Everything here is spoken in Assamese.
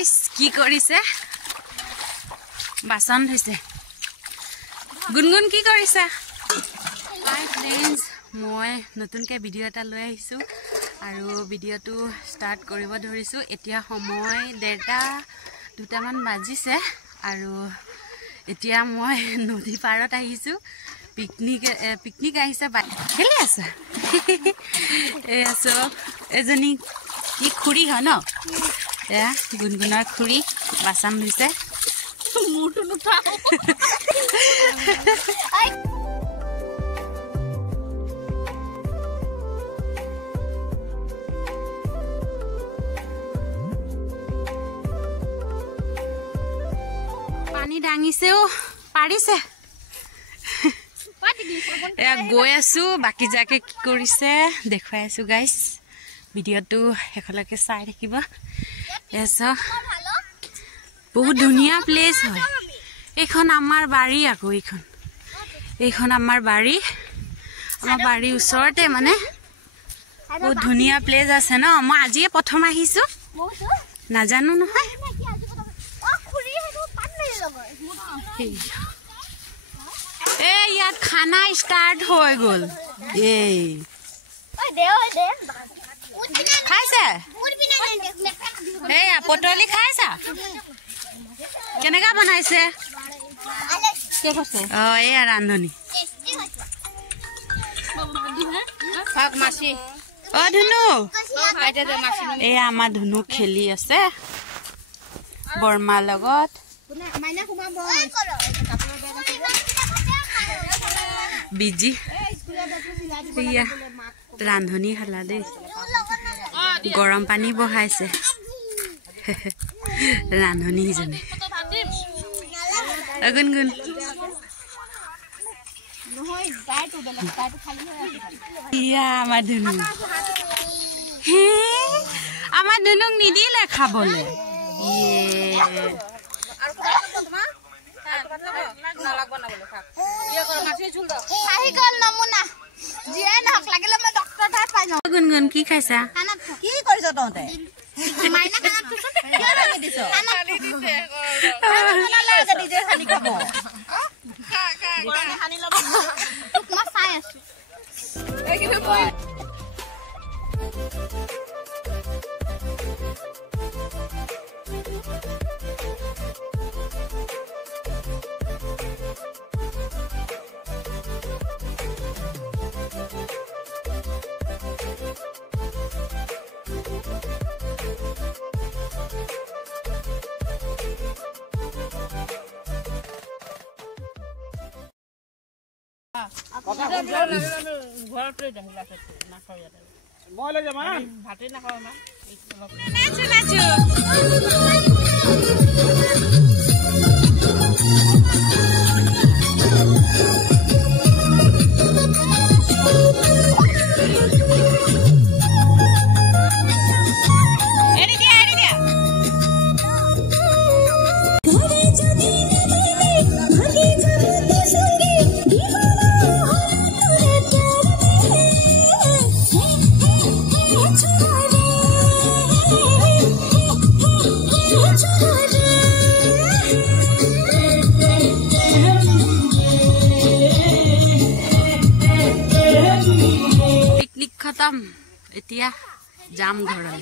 কি কৰিছে বাসন ধুইছে গুনগুন কি কৰিছা হাই ফ্ৰেন্ডস মই নতুনকৈ ভিডিঅ' এটা লৈ আহিছো আৰু ভিডিঅ'টো ষ্টাৰ্ট কৰিব ধৰিছো এতিয়া সময় 2:30মান বাজিছে আৰু এতিয়া মই নদী পাৰত আহিছো পিকনিক আহিছে কেলে আছে এসো এজনী কি খুৰী হয় ন এয়া গুনগুনৰ খুৰী বাসন ধুইছে মুঠু নুঠাও পানী ডাঙিছেও পাৰিছে এয়া গৈ আছো বাকি যাকে কি কৰিছে দেখুৱাই আছো গাইস ভিডিঅ'টো হেকলৈকে চাই থাকিব এসো বহুত ধুনিয়া প্লেস হয় এইখন আমাৰ বাৰী আকৌ এইখন আমাৰ বাৰীৰ ওচৰতে মানে বহুত ধুনিয়া প্লেস আছে ন মই আজি প্ৰথম আহিছো নাজানো নহয় ए यार खाना स्टार्ट हो गल ए खाइसे ए पटली खाइसा केनेका बनाइसे के कसे ए रांधनी पाक मासी ओ धुनु ए आमा धुनु खेली আছে बर्मा लगत बिजी रांधनी हला दे गरम पानी बहाइसे रांधनी जने गुनगुन आमार धुनु निदिले खाबले गुनगुन की खाइसा কি কৰিছ তহঁতে মাইনা খানা তুছ কিয় লাগি দিছ খানা লাগে দিছে খালি খাব খা খানি লব তোক মই চাই আছো এই কি কই पिकनिक खत्म एतिया जाम घरले